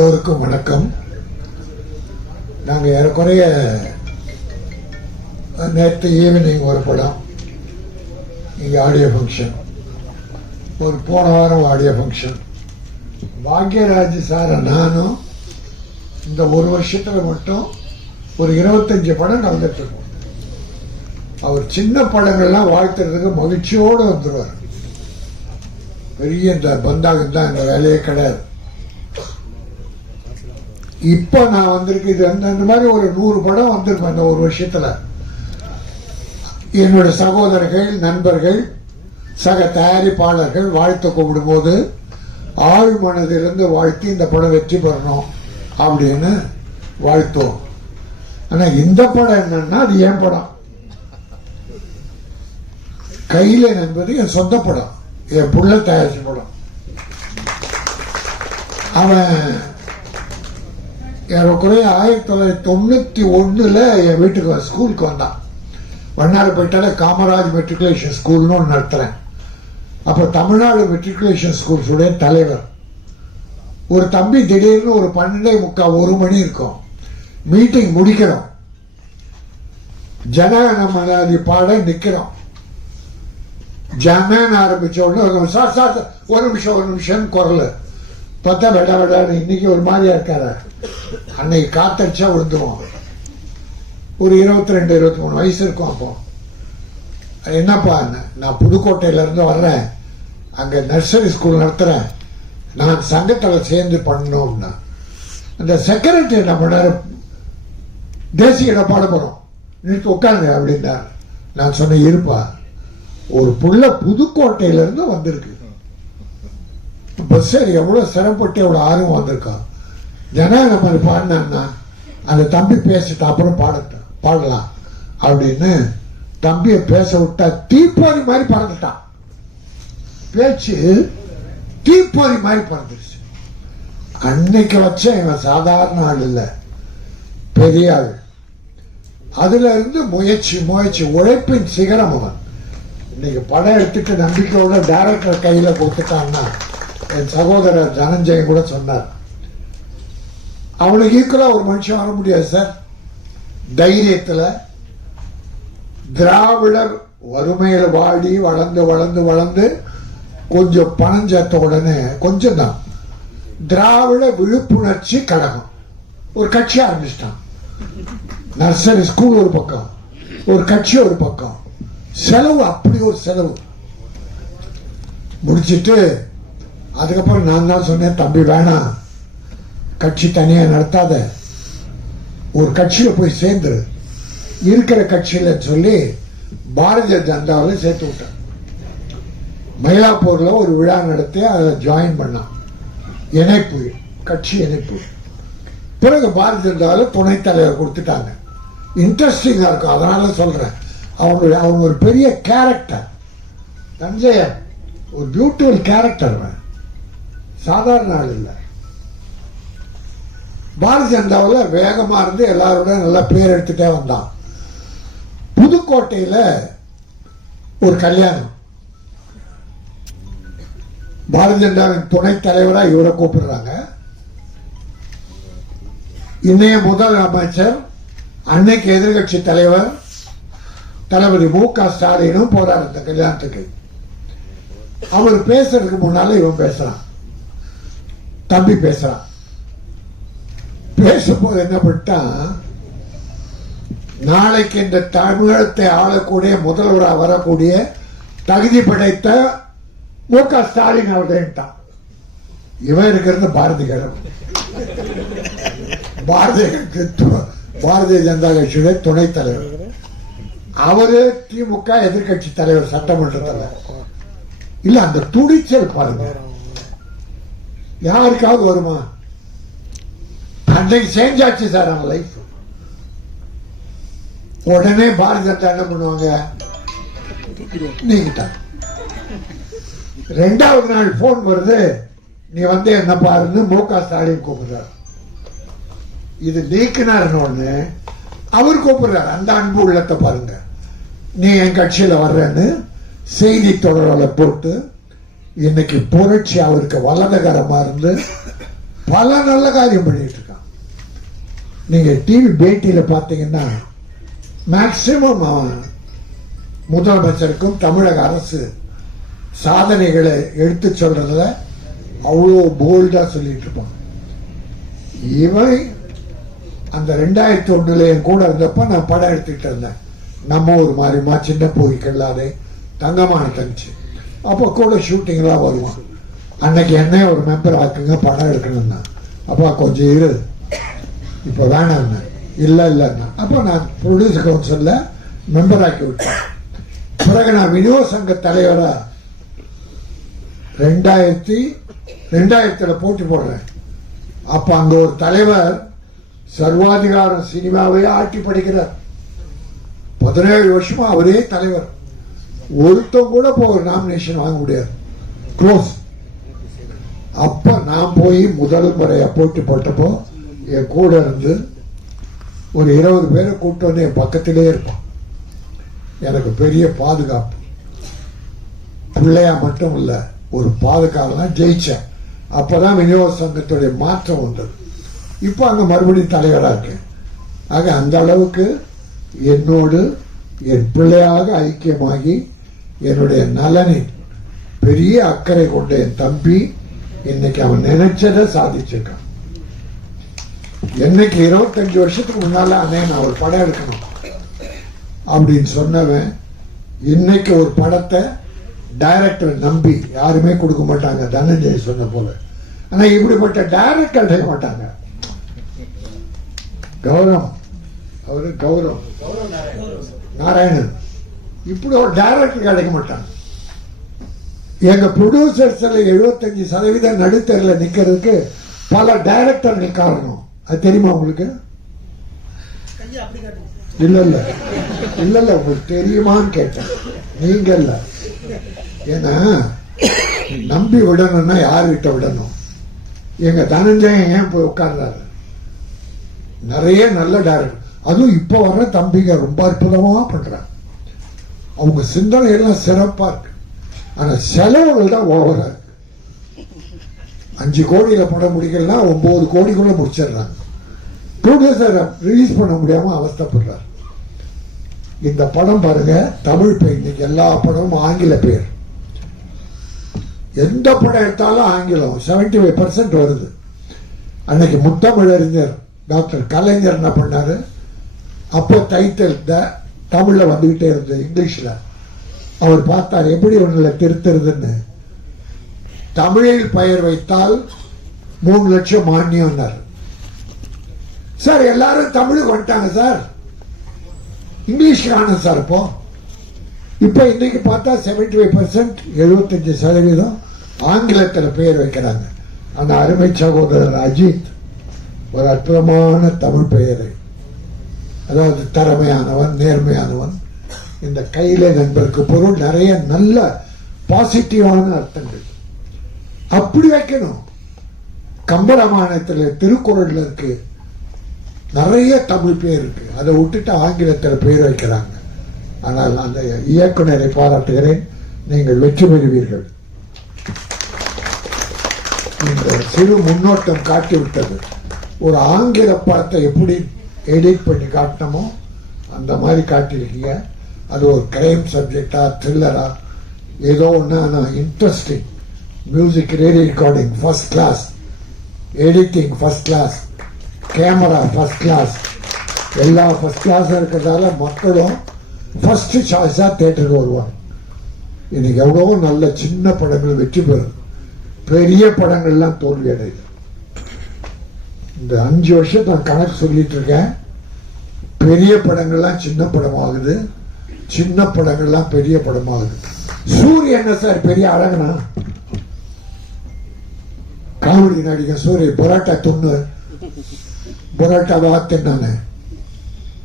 எல்லோருக்கும் வணக்கம். நாங்கள் ஏறக்குறைய நேற்று ஈவினிங் ஒரு படம் இங்கே ஆடியோ ஃபங்க்ஷன் ஒரு போன வாரம் ஆடியோ ஃபங்க்ஷன் பாக்யராஜ் சார் நானும் இந்த ஒரு வருஷத்தில் மட்டும் ஒரு இருபத்தஞ்சு படம் நடந்துட்டுருக்கோம் அவர் சின்ன படங்கள்லாம் வாழ்த்துறதுக்கு மகிழ்ச்சியோடு வந்துடுவார் பெரிய இந்த பந்தாக தான் இந்த வேலையே கிடையாது. இப்போ நான் வந்திருக்கு இது அந்த அந்த மாதிரி ஒரு நூறு படம் வந்திருப்பேன் இந்த ஒரு வருஷத்தில். என்னோட சகோதரர்கள் நண்பர்கள் சக தயாரிப்பாளர்கள் வாழ்த்து கூப்பிடும்போது ஆழ் மனதிலிருந்து வாழ்த்தி இந்த படம் வெற்றி பெறணும் அப்படின்னு வாழ்த்தோம் ஆனால் இந்த படம் என்னன்னா அது என் படம். கையில் என்பது என் சொந்த படம். என் புள்ள தயாரிச்ச படம். அவன் ஏறக்குறைய ஆயிரத்தி தொள்ளாயிரத்தி தொண்ணூற்றி ஒன்றில் என் வீட்டுக்கு ஸ்கூலுக்கு வந்தான். வண்ணாரப்பேட்டையில காமராஜ் மெட்ரிகுலேஷன் ஸ்கூல்னு ஒன்று நடத்துகிறேன் அப்போ தமிழ்நாடு மெட்ரிகுலேஷன் ஸ்கூல்ஸுடைய தலைவர். ஒரு தம்பி திடீர்னு ஒரு பன்னெண்டே முக்கால் ஒரு மணி இருக்கும். மீட்டிங் முடிக்கிறோம் ஜனகணமனாதி பாட நிற்கிறோம். ஜனன் ஆரம்பிச்ச உடனே ஒரு நிமிஷம், சார் சார் ஒரு நிமிஷம் ஒரு நிமிஷம் குரல். பார்த்தா வெட வெடான்னு இன்னைக்கு ஒரு மாதிரியா இருக்காரு. அன்னைக்கு காத்தடிச்சா விழுந்துருவோம் ஒரு இருபத்தி ரெண்டு இருபத்தி மூணு வயசு இருக்கும் அப்போ. என்னப்பா நான் புதுக்கோட்டையில இருந்து வர்றேன். அங்க நர்சரி ஸ்கூல் நடத்துறேன். நான் சங்கத்தில் சேர்ந்து பண்ணோம்னா அந்த செக்ரட்டரி என்ன பண்ணார்? தேசிய பாட போகிறோம் நிறுத்து உட்காருங்க அப்படின்னார். நான் சொன்னேன் இருப்பா. ஒரு புள்ள புதுக்கோட்டையில இருந்து வந்திருக்கு. பஸ் எவ்வளவு சிரமப்பட்டு எவ்வளோ ஆர்வம் வந்திருக்கான் ஜனநாயகம் மாதிரி பாடினான்னா அந்த தம்பி பேசிட்டு அப்புறம் பாடட்டும் பாடலாம் அப்படின்னு தம்பியை பேச விட்டா தீப்பொறி மாதிரி பறந்துட்டான். பேச்சு தீப்பொறி மாதிரி பறந்துருச்சு. அன்னைக்கு வச்ச இவன் சாதாரண ஆள் இல்லை பெரிய ஆள். அதுல இருந்து முயற்சி முயற்சி உழைப்பின் சிகரம் அவன். இன்னைக்கு படம் எடுத்துட்டு நம்பிக்கையோட டைரக்டர் கையில கொடுத்துட்டான்னா என் சகோதரர் தனஞ்சயன் கூட சொன்னார் அவங்களுக்கு ஈக்குவலாக ஒரு மனுஷன் வர முடியாது சார் தைரியத்தில் திராவிடர் வறுமையில் வாடி வளர்ந்து வளர்ந்து வளர்ந்து கொஞ்சம் பணம் சேர்த்த உடனே கொஞ்சம் தான். திராவிட விழிப்புணர்ச்சி கழகம். ஒரு கட்சி ஆரம்பிச்சிட்டான். நர்சரி ஸ்கூல் ஒரு பக்கம். ஒரு கட்சி ஒரு பக்கம். செலவு அப்படி ஒரு செலவு. முடிச்சிட்டு அதுக்கப்புறம் நான் தான் சொன்னேன் தம்பி வேணாம். கட்சி தனியாக நடத்தாத ஒரு கட்சியில் போய் சேர்ந்துரு. இருக்கிற கட்சியில் சொல்லி பாரதிய ஜனதாவில் சேர்த்து விட்டேன். மயிலாப்பூரில் ஒரு விழா நடத்தி அதை ஜாயின் பண்ணான். இணைப்பு கட்சி இணைப்பு. பிறகு பாரதிய ஜனதாவில் துணைத் தலைவர் கொடுத்துட்டாங்க. இன்ட்ரெஸ்டிங்காக இருக்கும். அதனால சொல்கிறேன் அவனுடைய அவன் ஒரு பெரிய கேரக்டர் தஞ்சையன் ஒரு பியூட்டிஃபுல் கேரக்டர் அவன். சாதாரண ஆள் இல்லை. பாரதிய ஜனதாவில் வேகமா இருந்து எல்லாரோட நல்லா பேர் எடுத்துட்டே வந்தான். புதுக்கோட்டையில ஒரு கல்யாணம். பாரதிய ஜனதாவின் துணைத் தலைவரா இவரை கூப்பிடுறாங்க. இன்றைய முதல் அமைச்சர் அன்னைக்கு எதிர்கட்சி தலைவர் தளபதி மு க ஸ்டாலினும் போறாரு இந்த கல்யாணத்துக்கு. அவர் பேசுறதுக்கு முன்னால இவன் பேசுறான். தம்பி பேசுறான். பேசும்போது என்ன பண்ணிட்டான் நாளைக்கு இந்த தமிழகத்தை ஆளக்கூடிய முதல்வராக வரக்கூடிய தகுதி படைத்த மு க ஸ்டாலின் அவர்கள்ட்டான் இவன் இருக்கிறது பாரதி கழகம் பாரதிய பாரதிய ஜனதா கட்சியுடைய துணைத் தலைவர். அவரு திமுக எதிர்க்கட்சி தலைவர் சட்டமன்ற தலைவர். இல்ல அந்த துணிச்சல் பாருங்க. யாருக்காவது வருமா? அன்னைக்கு சேஞ்ச் ஆச்சு சார் அவன் லைஃப் உடனே பாரதி ஜனதா என்ன பண்ணுவாங்க? நீங்கிட்டாங்க ரெண்டாவது நாள் போன் வருது. நீ வந்து என்ன பாருன்னு மு க ஸ்டாலின் கூப்பிடுறாரு. இது நீக்கினார்னு அவர் கூப்பிடுறாரு. அந்த அன்பு உள்ளத்தை பாருங்க. நீ என் கட்சியில வர்றேன்னு செய்தி தொடர்களை போட்டு இன்னைக்கு புரட்சி அவருக்கு வலதகரமா இருந்து பல நல்ல காரியம் பண்ணிட்டு நீங்கள் டிவி பேட்டியில் பார்த்தீங்கன்னா மேக்சிமம் அவன் முதலமைச்சருக்கும் தமிழக அரசு சாதனைகளை எடுத்து சொல்றதுல அவ்வளோ போல்டாக சொல்லிட்டு இருப்பான். இவன் அந்த ரெண்டாயிரத்தி ஒண்ணுல என் கூட இருந்தப்ப நான் படம் எடுத்துக்கிட்டு இருந்தேன். நம்ம ஒரு மாதிரிமா சின்ன போய் கல்லாதே தங்கமான தங்கச்சி. அப்போ கூட ஷூட்டிங்லாம் வருவான். அன்னைக்கு என்ன ஒரு மெம்பர் ஆக்குங்க படம் எடுக்கணும்னா. அப்பா கொஞ்சம் இரு. இப்போ வேணாம் இல்லை இல்லைன்னா அப்போ நான் ப்ரொடியூஸ் கவுன்சிலில் மெம்பராக்கி விட்டேன். பிறகு நான் வினோத சங்க தலைவரா ரெண்டாயிரத்தி ரெண்டாயிரத்தில் போட்டி போடுறேன். அப்போ அங்கே ஒரு தலைவர் சர்வாதிகாரம் சினிமாவே ஆட்டி படிக்கிறார். பதினேழு வருஷமா அவரே தலைவர். ஒருத்தன் கூட இப்போ ஒரு நாமினேஷன் வாங்க முடியாது. க்ளோஸ் அப்போ நான் போய் முதல் முறையை போட்டி போட்டப்போ என் கூட இருந்து ஒரு இருபது பேரை கூப்பிட்டு வந்து என் பக்கத்திலே இருப்பான். எனக்கு பெரிய பாதுகாப்பு. பிள்ளையா மட்டும் இல்லை ஒரு பாதுகாவலாம் ஜெயிச்சேன். அப்பதான் விநியோக சங்கத்துடைய மாற்றம் வந்தது. இப்போ அங்கே மறுபடியும் தலைவராக இருக்கேன். ஆக அந்த அளவுக்கு என்னோடு என் பிள்ளையாக ஐக்கியமாகி என்னுடைய நலனின் பெரிய அக்கறை கொண்ட என் தம்பி இன்னைக்கு அவன் நினைச்சதை சாதிச்சிருக்கான். என்னைக்கு இருபத்தஞ்சு வருஷத்துக்கு முன்னால அண்ணே நான் ஒரு படம் எடுக்கணும் அப்படின்னு சொன்னவன் இன்னைக்கு ஒரு படத்தை டைரக்டர் நம்பி யாருமே கொடுக்க மாட்டாங்க தனஞ்சய் சொன்ன போல. ஆனா இப்படிப்பட்ட டைரக்டர் செய்ய மாட்டாங்க. கௌரவம். அவரு கௌரவம். நாராயணன். இப்படி ஒரு டைரக்டர் கிடைக்க மாட்டாங்க. எங்க ப்ரொடியூசர்ஸ்ல எழுபத்தஞ்சு சதவீதம் நடுத்தரில் நிக்கிறதுக்கு பல டைரக்டர்கள் காரணம். அது தெரியுமா உங்களுக்கு? இல்ல இல்ல இல்ல இல்ல உங்களுக்கு தெரியுமான்னு கேட்டேன். நீங்க இல்ல ஏன்னா நம்பி விடணும்னா யார்கிட்ட விடணும்? எங்க தனஞ்சயன் ஏன் போய் உட்கார்றாரு? நிறைய நல்ல டைரக்டர். அதுவும் இப்ப வர்ற தம்பிங்க ரொம்ப அற்புதமா பண்றாங்க. அவங்க சிந்தனை எல்லாம் சிறப்பா இருக்கு. ஆனா செலவுகள் தான் ஓவரா இருக்கு. அஞ்சு கோடியில படம் முடிக்கலன்னா ஒன்பது கோடிக்குள்ள முடிச்சிடுறாங்க. ப்ரொடியூசர் ரிலீஸ் பண்ண முடியாம அவஸ்தப்படுறார். இந்த படம் பாருங்க தமிழ் பெயர் இன்னைக்கு எல்லா படமும் ஆங்கில பேர். எந்த படம் எடுத்தாலும் ஆங்கிலம் 75% ஃபைவ் பர்சன்ட் வருது. அன்னைக்கு முத்தமிழறிஞர் டாக்டர் கலைஞர் என்ன பண்ணாரு? அப்போ டைட்டில் த வந்துக்கிட்டே வந்துகிட்டே இருந்தது இங்கிலீஷில். அவர் பார்த்தார் எப்படி ஒன்றில் திருத்துறதுன்னு. தமிழில் பெயர் வைத்தால் மூணு லட்சம் மானியம்னார் சார் எல்லாரும் தமிழுக்கு வந்துட்டாங்க சார். இங்கிலீஷ் காணும் சார் இப்போ. இப்போ இன்னைக்கு பார்த்தா செவன்டி ஃபைவ் பர்சன்ட் எழுபத்தஞ்சு சதவீதம் ஆங்கிலத்தில் பெயர் வைக்கிறாங்க. அந்த அருமை சகோதரர் அஜித் ஒரு அற்புதமான தமிழ் பெயர். அதாவது திறமையானவன் நேர்மையானவன். இந்த கையில நண்பருக்கு பொருள் நிறைய நல்ல பாசிட்டிவான அர்த்தங்கள். அப்படி வைக்கணும். கம்பராமாயணத்தில் திருக்குறளில் இருக்குது நிறைய தமிழ் பேர் இருக்கு. அதை விட்டுட்டு ஆங்கிலத்தில் பேர் வைக்கிறாங்க. ஆனால் அந்த இயக்குனரை பாராட்டுகிறேன். நீங்கள் வெற்றி பெறுவீர்கள். இந்த சிறு முன்னோட்டம் காட்டிவிட்டது. ஒரு ஆங்கில படத்தை எப்படி எடிட் பண்ணி காட்டணுமோ அந்த மாதிரி காட்டியிருக்கீங்க. அது ஒரு கிரைம் சப்ஜெக்டா த்ரில்லரா ஏதோ ஒன்று ஆனால் interesting music radio recording first class editing first class camera first class எல்லா ஃபஸ்ட் கிளாஸும் இருக்கிறதால மக்களும் ஃபஸ்ட்டு சாய்ஸாக தேட்டருக்கு வருவாங்க. இன்னைக்கு எவ்வளோ நல்ல சின்ன படங்கள் வெற்றி பெறும். பெரிய படங்கள்லாம் தோல்வி அடையுது. இந்த அஞ்சு வருஷம் நான் கணக்கு சொல்லிட்டு இருக்கேன். பெரிய படங்கள்லாம் சின்ன படமாகுது. சின்ன படங்கள்லாம் பெரிய படமாகுது. சூரிய என்ன சார்? பெரிய அழகுனா? காமெடி நடிகர் சூரிய பரோட்டா துண்ணு. பரோட்டாவா தின்னானே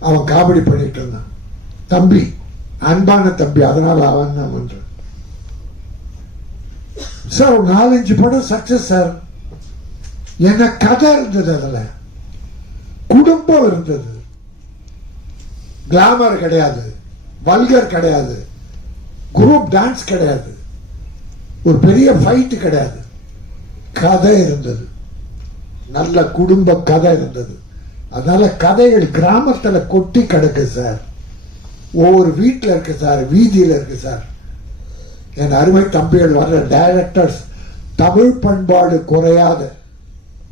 அவன் காமெடி பண்ணிட்டு இருந்தான் தம்பி அன்பான தம்பி அதனால அவன் தான் சார் ஒரு நாலஞ்சு படம் சக்சஸ் சார் என்ன கதை இருந்தது அதில். குடும்பம் இருந்தது. கிளாமர் கிடையாது. வல்கர் கிடையாது. குரூப் டான்ஸ் கிடையாது. ஒரு பெரிய ஃபைட்டு கிடையாது. கதை இருந்தது. நல்ல குடும்ப கதை இருந்தது. அதனால கதைகள் கிராமத்தில் கொட்டி கிடக்கு சார். ஒவ்வொரு வீட்டில் இருக்கு சார். வீதியில் இருக்கு சார். என் அருமை தம்பிகள் வர்ற டைரக்டர்ஸ் தமிழ் பண்பாடு குறையாத.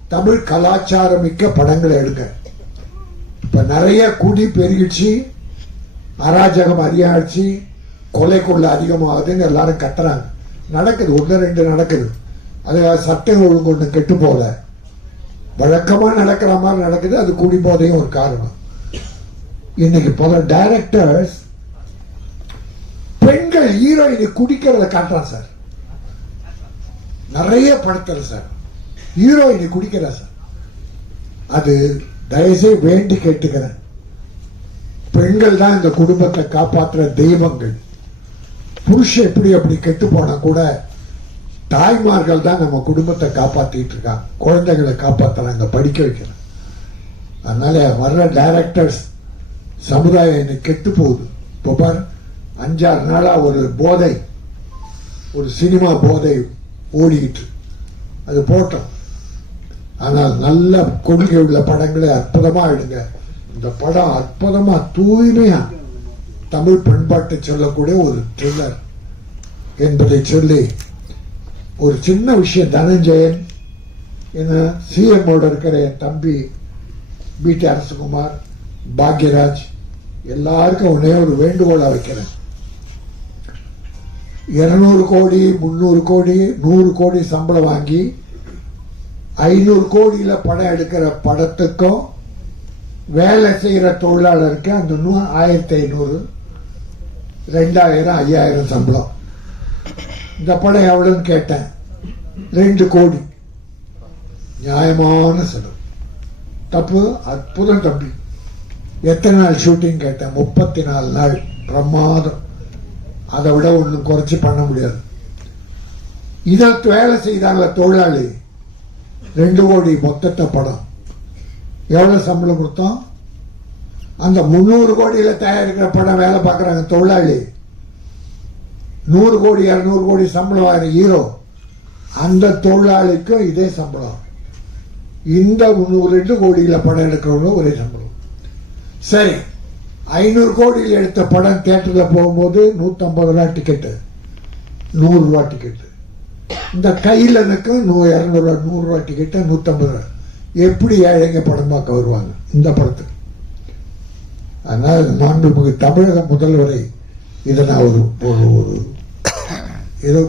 தமிழ் கலாச்சாரம் மிக்க படங்களை எடுங்க. இப்போ நிறைய குடி பெருகிடுச்சு. அராஜகம் அதிகமாச்சு கொலை கொள்ள அதிகமாகுதுன்னு எல்லாரும் கட்டுறாங்க நடக்குது ஒன்று ரெண்டு நடக்குது. அது சட்டம் ஒழுங்கு ஒன்று கெட்டு போகல. வழக்கமாக நடக்கிற மாதிரி நடக்குது அது குடிபோதையும் ஒரு காரணம். இன்னைக்கு பல டைரக்டர்ஸ் பெண்கள் ஹீரோயினை குடிக்கிறத காட்டுறான் சார். நிறைய படத்தில் சார். ஹீரோயினை குடிக்கிறா சார். அது தயவுசெய்து வேண்டி கேட்டுக்கிறேன். பெண்கள் தான் இந்த குடும்பத்தை காப்பாற்றுற தெய்வங்கள். புருஷன் எப்படி அப்படி கெட்டு போனா கூட தாய்மார்கள் தான் நம்ம குடும்பத்தை காப்பாத்திட்டு இருக்காங்க. குழந்தைகளை காப்பாத்துறாங்க படிக்க வைக்கிறாங்க அதனால வர்ற டைரக்டர்ஸ் சமுதாயம் இன்னைக்கு கெட்டு போகுது. இப்போ பாரு அஞ்சாறு நாளாக ஒரு போதை ஒரு சினிமா போதை ஓடிக்கிட்டு அது போட்டோம். ஆனால் நல்ல கொள்கை உள்ள படங்களை அற்புதமாக எடுங்க. இந்த படம் அற்புதமாக தூய்மையாக தமிழ் பண்பாட்டை சொல்லக்கூடிய ஒரு த்ரில்லர் என்பதை சொல்லி ஒரு சின்ன விஷயம் தனஞ்சயன். என்ன சிஎம்மோட இருக்கிற என் தம்பி பிடி அரசகுமார் பாக்யராஜ் எல்லாருக்கும் உன்னே ஒரு வேண்டுகோளாக வைக்கிறேன். இருநூறு கோடி முந்நூறு கோடி நூறு கோடி சம்பளம் வாங்கி ஐநூறு கோடியில் படம் எடுக்கிற படத்துக்கும் வேலை செய்கிற தொழிலாளருக்கு அந்த நூ- ஆயிரத்தி ஐநூறு ரெண்டாயிரம் ஐயாயிரம் சம்பளம். இந்த படம் எவ்வளோன்னு கேட்டேன். ரெண்டு கோடி. நியாயமான செலவு. தப்பு அற்புதம் தம்பி. எத்தனை நாள் ஷூட்டிங் கேட்டேன்? முப்பத்தி நாலு நாள். பிரமாதம். அதை விட ஒன்றும் குறைச்சி பண்ண முடியாது. இதை வேலை செய்தாங்கள தொழிலாளி. ரெண்டு கோடி மொத்தத்தை படம் எவ்வளோ சம்பளம் கொடுத்தோம்? அந்த முந்நூறு கோடியில் தயாரிக்கிற படம் வேலை பார்க்குறாங்க தொழிலாளி. நூறு கோடி இரநூறு கோடி சம்பளம் வாங்குற ஹீரோ. அந்த தொழிலாளிக்கும் இதே சம்பளம். இந்த முந்நூறு ரெண்டு கோடியில் படம் எடுக்கிறவங்களும் ஒரே சம்பளம். சரி ஐநூறு கோடியில் எடுத்த படம் தேட்டரில் போகும்போது நூற்றம்பது ரூபா டிக்கெட்டு நூறுரூவா டிக்கெட்டு இந்த கையிலனுக்கும் நூ இரநூறுவா நூறுரூவா டிக்கெட்டு நூற்றம்பது ரூபா. எப்படி ஏழைங்க படமாக்க வருவாங்க இந்த படத்துக்கு. அதனால் மாண்புமிகு தமிழக முதல்வரை இதை நான் ஒரு ஒரு ஏதோ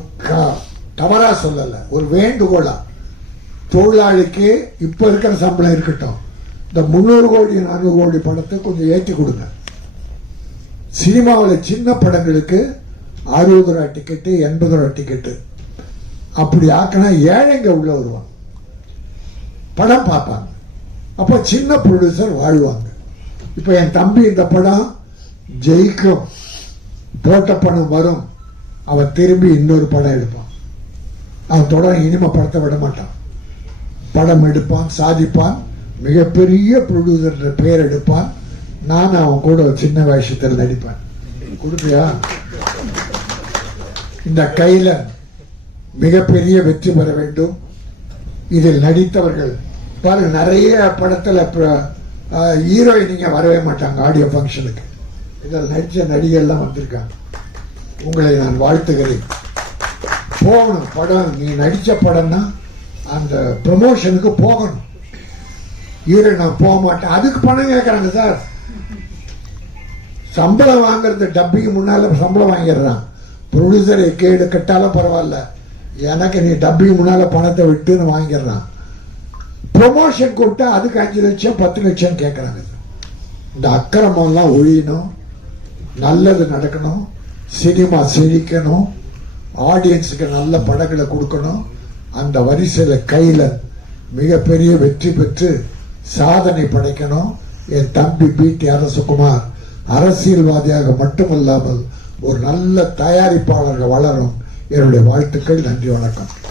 தவறா சொல்லலை. ஒரு வேண்டுகோளா. தொழிலாளிக்கு இப்போ இருக்கிற சம்பளம் இருக்கட்டும். இந்த முந்நூறு கோடி நானூறு கோடி படத்தை கொஞ்சம் ஏற்றி கொடுங்க. சினிமாவில் சின்ன படங்களுக்கு அறுபது ரூபா டிக்கெட்டு எண்பது ரூபா டிக்கெட்டு அப்படி ஆக்கினா ஏழைங்க உள்ள வருவாங்க? படம் பார்ப்பாங்க. அப்போ சின்ன ப்ரொடியூசர் வாழ்வாங்க. இப்போ என் தம்பி இந்த படம் ஜெயிக்கும். போட்ட பணம் வரும். அவன் திரும்பி இன்னொரு படம் எடுப்பான். அவன் தொடர் இனிமே படத்தை விட மாட்டான். படம் எடுப்பான் சாதிப்பான் மிகப்பெரிய ப்ரொடியூசர் பேர் எடுப்பான். நான் அவன் கூட ஒரு சின்ன வேஷத்தில் நடிப்பேன். கொடுப்பியா? இந்த கையில் மிகப்பெரிய வெற்றி பெற வேண்டும். இதில் நடித்தவர்கள் பாருங்க நிறைய படத்தில் ஹீரோயினிங்க வரவே மாட்டாங்க ஆடியோ ஃபங்க்ஷனுக்கு இதில் நடித்த நடிகர்லாம் வந்திருக்காங்க. உங்களை நான் வாழ்த்துகிறேன். போகணும். படம் நீ நடித்த படம்னா அந்த ப்ரமோஷனுக்கு போகணும். இரு நான் போக மாட்டேன். அதுக்கு பணம் கேட்குறாங்க சார். சம்பளம் வாங்குறது டப்பிக்கு முன்னால் சம்பளம் வாங்கிடுறான். ப்ரொடியூசர் கேடு கட்டாலும் பரவாயில்ல. எனக்கு நீ டப்பிக்கு முன்னால் பணத்தை விட்டுன்னு வாங்கிடுறான். ப்ரொமோஷன் கொடுத்தா அதுக்கு அஞ்சு லட்சம் பத்து லட்சம் கேட்குறாங்க இந்த அக்கிரமம்லாம் ஒழியணும். நல்லது நடக்கணும். சினிமா செழிக்கணும் ஆடியன்ஸுக்கு நல்ல படங்களை கொடுக்கணும். அந்த வரிசையில் கையில் மிகப்பெரிய வெற்றி பெற்று சாதனை படைக்கணும். என் தம்பி பிடி அரசகுமார் அரசியல்வாதியாக மட்டுமல்லாமல் ஒரு நல்ல தயாரிப்பாளர்கள் வளரும் என்னுடைய வாழ்த்துக்கள் நன்றி வணக்கம்.